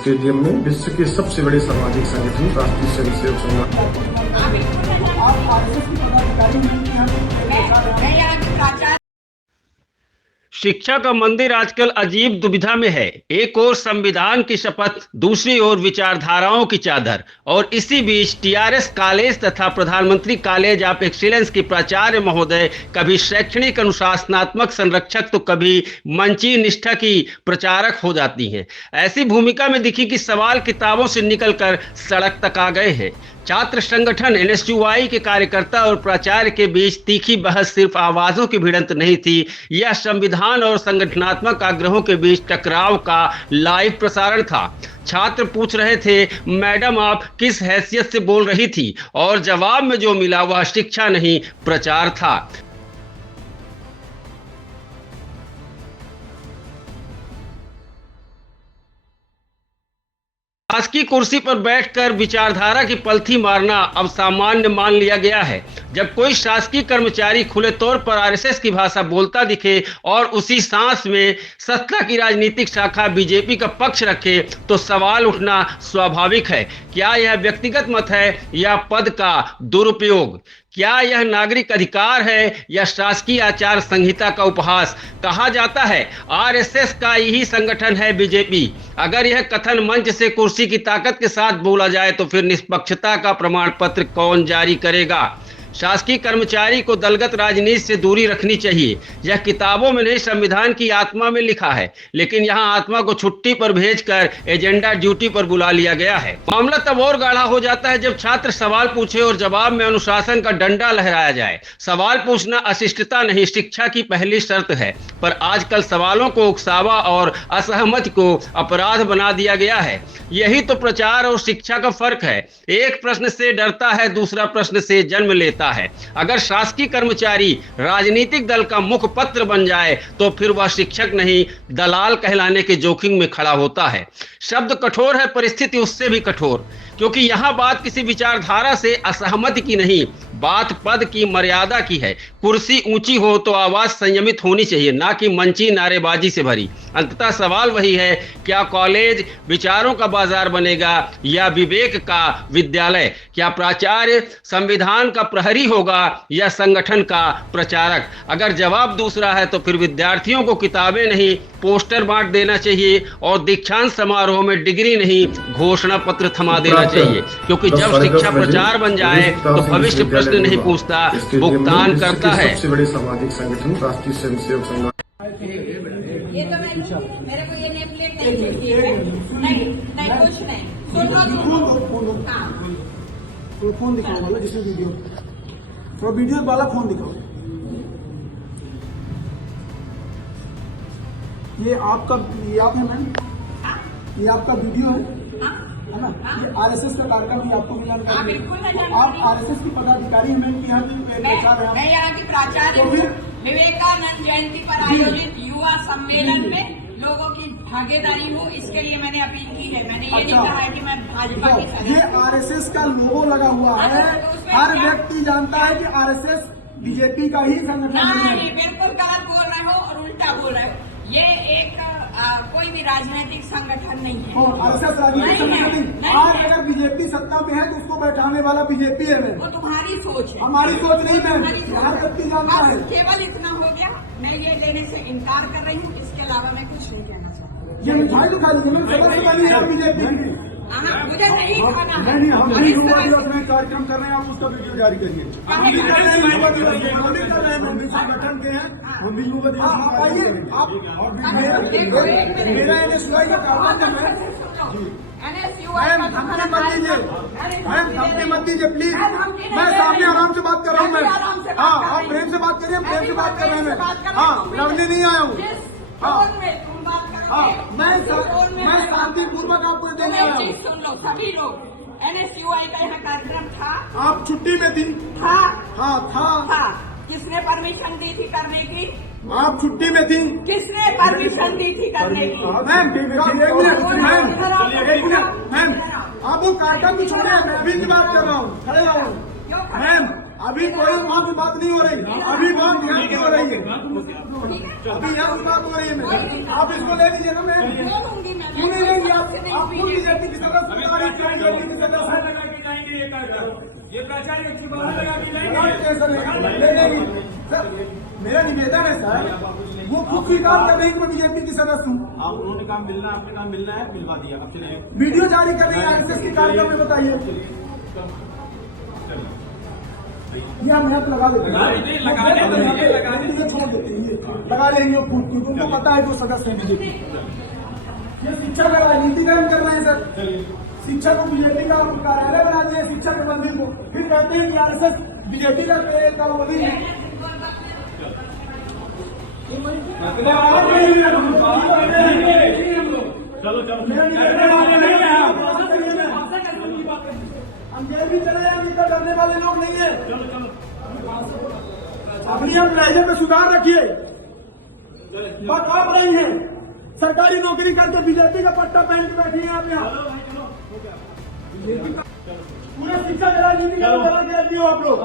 Stadium में विश्व के सबसे बड़े सामाजिक संगठन राष्ट्रीय स्वयंसेवक संघ। आप आरएसएस की पदाधिकारी हैं कि हम शिक्षा का मंदिर आजकल अजीब दुविधा में है। एक ओर संविधान की शपथ, दूसरी ओर विचारधाराओं की चादर, और इसी बीच टीआरएस कॉलेज तथा प्रधानमंत्री कॉलेज ऑफ एक्सीलेंस की प्राचार्य महोदय कभी शैक्षणिक अनुशासनात्मक संरक्षक तो कभी मंची निष्ठा की प्रचारक हो जाती हैं। ऐसी भूमिका में दिखी कि सवाल किताबों से निकलकर सड़क तक आ गए हैं। छात्र संगठन एनएसयूआई के कार्यकर्ता और प्राचार्य के बीच तीखी बहस सिर्फ आवाजों की भिड़ंत नहीं थी, यह संविधान और संगठनात्मक आग्रहों के बीच टकराव का लाइव प्रसारण था। छात्र पूछ रहे थे, मैडम आप किस हैसियत से बोल रही थी, और जवाब में जो मिला वह शिक्षा नहीं प्रचार था। शासकीय कुर्सी पर बैठकर विचारधारा की पलथी मारना अब सामान्य मान लिया गया है। जब कोई शासकीय कर्मचारी खुले तौर पर आरएसएस की भाषा बोलता दिखे और उसी सांस में सत्ता की राजनीतिक शाखा बीजेपी का पक्ष रखे तो सवाल उठना स्वाभाविक है। क्या यह व्यक्तिगत मत है या पद का दुरुपयोग? क्या यह नागरिक अधिकार है या शासकीय आचार संहिता का उपहास? कहा जाता है आरएसएस का यही संगठन है बीजेपी। अगर यह कथन मंच से कुर्सी की ताकत के साथ बोला जाए तो फिर निष्पक्षता का प्रमाण पत्र कौन जारी करेगा? शासकीय कर्मचारी को दलगत राजनीति से दूरी रखनी चाहिए। यह किताबों में नहीं संविधान की आत्मा में लिखा है, लेकिन यहाँ आत्मा को छुट्टी पर भेजकर एजेंडा ड्यूटी पर बुला लिया गया है। मामला तब और गाढ़ा हो जाता है जब छात्र सवाल पूछे और जवाब में अनुशासन का डंडा लहराया जाए। सवाल पूछना अशिष्टता नहीं, शिक्षा की पहली शर्त है, पर आजकल सवालों को उकसावा और असहमति को अपराध बना दिया गया है। यही तो प्रचार और शिक्षा का फर्क है। एक प्रश्न से डरता है, दूसरा प्रश्न से जन्म लेता है। अगर शासकीय कर्मचारी राजनीतिक दल का मुखपत्र बन जाए तो फिर वह शिक्षक नहीं दलाल कहलाने के जोखिम में खड़ा होता है। शब्द कठोर है, परिस्थिति उससे भी कठोर, क्योंकि यहां बात किसी विचारधारा से असहमति की नहीं, बात पद की मर्यादा की है। कुर्सी ऊंची हो तो आवाज संयमित होनी चाहिए, ना कि मंची नारेबाजी से भरी। अंततः सवाल वही है, क्या कॉलेज विचारों का बाजार बनेगा या विवेक का विद्यालय? क्या प्राचार्य संविधान का प्रहरी होगा या संगठन का प्रचारक? अगर जवाब दूसरा है तो फिर विद्यार्थियों को किताबें नहीं पोस्टर बांट देना चाहिए और दीक्षांत समारोह में डिग्री नहीं घोषणा पत्र थमा देना चाहिए, क्योंकि जब शिक्षा प्रचार बन जाए तो भविष्य प्रश्न नहीं पूछता, भुगतान करता है। सबसे बड़े सामाजिक संगठन राष्ट्रीय स्वयंसेवक संघ। ये तो मेरे को ये नेमप्लेट नहीं चाहिए। नहीं कुछ नहीं। तो फोन दिखाओ वाला जिसमें वीडियो, तो वीडियो वाला फोन दिखाओ। ये आप है मैम, ये आपका वीडियो है ना? ये आरएसएस का कार्यक्रम ही आपको मिला। आप आरएसएस की पदाधिकारी हैं कि मैं यहाँ की प्राचार्य हूँ। विवेकानंद जयंती पर आयोजित युवा सम्मेलन में लोगों की भागीदारी हो, इसके लिए मैंने अपील की है। मैंने ये नहीं कहा है कि मैं भाजपा की। ये आरएसएस का लोगो लगा हुआ है, हर व्यक्ति जानता है कि आरएसएस बीजेपी का ही संगठन है। बिल्कुल गलत बोल रहे हो और उल्टा बोल रहे हो। ये एक कोई भी राजनीतिक संगठन नहीं है। आरएसएस राजनीतिक संगठन नहीं। आज अगर बीजेपी सत्ता में है तो उसको बैठाने वाला बीजेपी है। वो तुम्हारी सोच है, हमारी सोच नहीं है। हर व्यक्ति जानता है। केवल इतना हो गया, मैं ये लेने से इनकार कर रही हूँ। इसके अलावा मैं कुछ नहीं कहना चाहती। ये मिठाई तो खा लीजिए, मैंने समझ बनी है बीजेपी। मुझे नहीं खाना है। नहीं, हम नहीं युवा दिवस में कार्यक्रम कर रहे हैं, आप उसका वीडियो जारी करिए। हम भी कर रहे हैं युवा दिवस, हम भी कर रहे हैं, हम भी संगठन के हैं, हम भी युवा दिवस। आइए आप, मेरा एनएसयूआई का कार्यालय है। मैम धमकी मत दीजिए, मैम धमकी मत दीजिए प्लीज। मैं सामने आराम से बात कर रहा हूँ मैम। हाँ आप प्रेम से बात करिए, प्रेम से बात कर रहे हैं। हाँ लड़ने नहीं आया हूँ। हाँ मैं शांतिपूर्वक आपको देने आया हूँ। सुन लो सभी लोग, एनएसयूआई का यहाँ कार्यक्रम था। आप छुट्टी में थी? था। हाँ था। किसने परमिशन दी थी करने की? आप छुट्टी में थी? किसने परमिशन दी थी करने की? मैम एक मिनट मैम, आप वो कार्यक्रम भी छोड़े, मैं अभी की बात कर रहा हूँ। खड़े रहो मैम, अभी कोई वहाँ की बात नहीं हो रही, अभी बात यहाँ की हो रही है, अभी यहाँ की बात हो रही है। आप इसको ले लीजिए ना मैम। क्यों नहीं लेंगे आप? ये प्राचार्य की बाहर लगा के नहीं सर, मेरा निवेदन है सर, वो खुद स्वीकार कर रही है कि मैं बीजेपी की सदस्य हूँ। आप उन्होंने काम मिलना, आपने काम मिलना है, मिलवा दिया। अब चलिए वीडियो जारी कर रही है आरएसएस के कार्यक्रम में, बताइए। ये हम यहाँ पे लगा लेते हैं, छोड़ देते हैं, लगा लेंगे उनको पता है वो सदस्य है बीजेपी। ये शिक्षा का राजनीतिकरण कर रहे हैं सर, शिक्षा को बीजेपी का कार्यालय बनाते हैं, शिक्षा के मंदिर को, फिर कहते हैं कि आरएसएस बीजेपी का कलवली है। चलो हम ये भी चले, हम इतना डरने वाले लोग नहीं है। अपनी हम लहजे में सुधार रखिए। बात आप रही है, सरकारी नौकरी करके बीजेपी का पट्टा पहन के बैठी है आप यहाँ। पूरा शिक्षा का राजनीति का आप लोग।